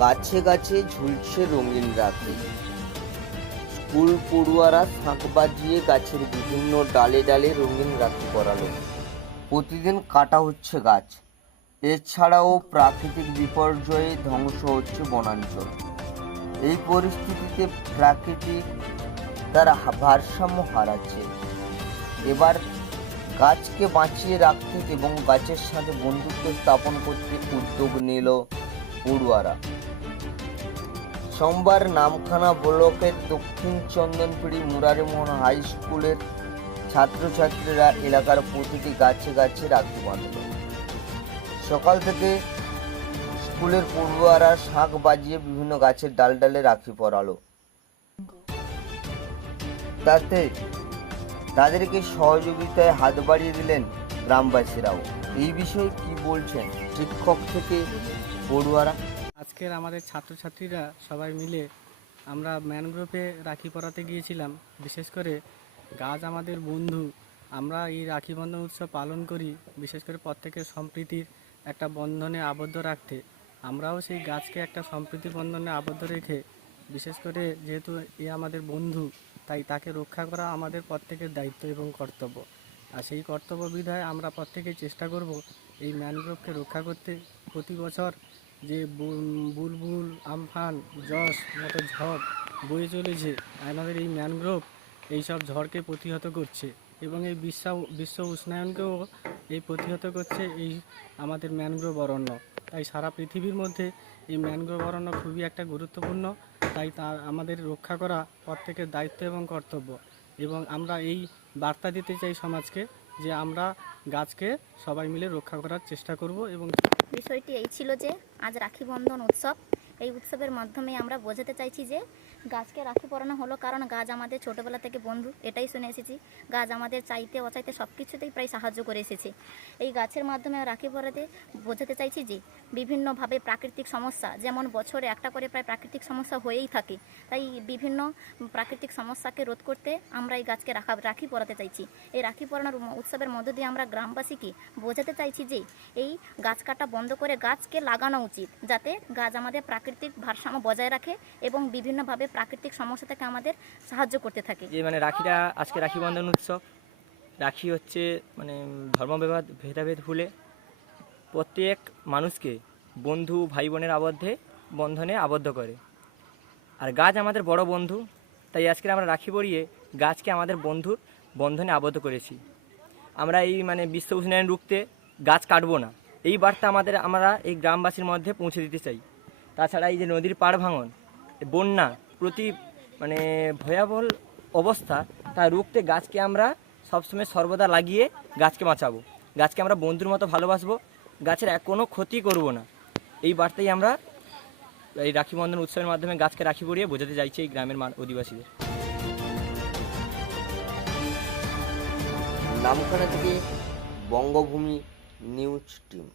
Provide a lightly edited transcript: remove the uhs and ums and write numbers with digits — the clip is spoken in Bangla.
গাছে গাছে ঝুলছে রঙিন রাখি। স্কুল পড়ুয়ারা শাঁখ বাজিয়ে গাছের বিভিন্ন ডালে ডালে রঙিন রাখি পরালো। প্রতিদিন কাটা হচ্ছে গাছ। এছাড়াও প্রাকৃতিক বিপর্যয়ে ধ্বংস হচ্ছে বনাঞ্চল। এই পরিস্থিতিতে প্রাকৃতিক তার ভারসাম্য হারাচ্ছে। এবার গাছকে বাঁচিয়ে রাখতে এবং গাছের সাথে বন্ধুত্ব স্থাপন করতে উদ্যোগ নিল পড়ুয়ারা। সোমবার নামখানা ব্লকের দক্ষিণ চন্দনপিড়ি মুরারিমোহন হাই স্কুলের ছাত্রছাত্রীরা এলাকার প্রতিটি গাছে গাছে রাখি বাঁধল। সকাল থেকে স্কুলের পড়ুয়ারা শাঁখ বাজিয়ে বিভিন্ন গাছের ডাল ডালে রাখি পরালো। তাতে তাদেরকে সহযোগিতায় হাত বাড়িয়ে দিলেন গ্রামবাসীরাও। এই বিষয়ে কি বলছেন শিক্ষক থেকে পড়ুয়ারা? আজকের আমাদের ছাত্রছাত্রীরা সবাই মিলে আমরা ম্যানগ্রোভে রাখি পরাতে গিয়েছিলাম। বিশেষ করে গাছ আমাদের বন্ধু। আমরা এই রাখি বন্ধন উৎসব পালন করি বিশেষ করে প্রত্যেকের সম্প্রীতির একটা বন্ধনে আবদ্ধ রাখতে। আমরাও সেই গাছকে একটা সম্প্রীতির বন্ধনে আবদ্ধ রেখে, বিশেষ করে যেহেতু এ আমাদের বন্ধু, তাই তাকে রক্ষা করা আমাদের প্রত্যেকের দায়িত্ব এবং কর্তব্য। আর সেই কর্তব্য বিধায় আমরা প্রত্যেকেই চেষ্টা করব এই ম্যানগ্রোভকে রক্ষা করতে। প্রতি বছর যে বুলবুল, আমফান, যশ মতো ঝড় বয়ে চলেছে, আমাদের এই ম্যানগ্রোভ এইসব ঝড়কে প্রতিহত করছে এবং এই বিশ্ব উষ্ণায়নকেও এই প্রতিহত করছে এই আমাদের ম্যানগ্রোভ অরণ্য। তাই সারা পৃথিবীর মধ্যে এই ম্যানগ্রোভ অরণ্য খুবই একটা গুরুত্বপূর্ণ। তাই তা আমাদের রক্ষা করা প্রত্যেকের দায়িত্ব এবং কর্তব্য। এবং আমরা এই বার্তা দিতে চাই সমাজকে যে আমরা গাছকে সবাই মিলে রক্ষা করার চেষ্টা করব। এবং বিষয়টি এই ছিল যে আজ রাখি বন্ধন উৎসব। এই উৎসবের মাধ্যমে আমরা বোঝাতে চাইছি যে গাছকে রাখি পরানো হলো কারণ গাছ আমাদের ছোটোবেলা থেকে বন্ধু, এটাই শুনে এসেছি। গাছ আমাদের চাইতে অচাইতে সব কিছুতেই প্রায় সাহায্য করে এসেছে। এই গাছের মাধ্যমে রাখি পরাতে বোঝাতে চাইছি যে বিভিন্নভাবে প্রাকৃতিক সমস্যা, যেমন বছরে একটা করে প্রায় প্রাকৃতিক সমস্যা হয়েই থাকে, তাই বিভিন্ন প্রাকৃতিক সমস্যাকে রোধ করতে আমরা এই গাছকে রাখি পরাতে চাইছি। এই রাখি পরানোর উৎসবের মধ্য দিয়ে আমরা গ্রামবাসীকে বোঝাতে চাইছি যে এই গাছ কাটা বন্ধ করে গাছকে লাগানো উচিত, যাতে গাছ আমাদের প্রাকৃতিক ভারসাম্য বজায় রাখে এবং বিভিন্নভাবে প্রাকৃতিক সমস্যা থেকে আমাদের সাহায্য করতে থাকে। যে রাখিটা আজকে রাখি বন্ধন উৎসব। রাখি হচ্ছে ভেদাভেদ ভুলে প্রত্যেক মানুষকে বন্ধু ভাই বোনের বন্ধনে আবদ্ধ করে। আর গাছ আমাদের বড় বন্ধু, তাই আজকে আমরা রাখি পরিয়ে গাছকে আমাদের বন্ধুর বন্ধনে আবদ্ধ করেছি। আমরা এই বিশ্ব উষ্ণায়ন রুখতে গাছ কাটবো না, এই বার্তা আমরা এই গ্রামবাসীর মধ্যে পৌঁছে দিতে চাই। তাছাড়া এই যে নদীর পাড় ভাঙন, বন্যা, প্রতি ভয়াবহ অবস্থা, তা রুখতে গাছকে আমরা সবসময় সর্বদা লাগিয়ে গাছকে বাঁচাবো। গাছকে আমরা বন্ধুর মতো ভালোবাসবো, গাছের কোনো ক্ষতি করব না। এই বার্তাই আমরা এই রাখি বন্ধন উৎসবের মাধ্যমে গাছকে রাখি পরিয়ে বোঝাতে চাইছি এই গ্রামের অধিবাসীদের। নামখানা থেকে বঙ্গভূমি নিউজ টিম।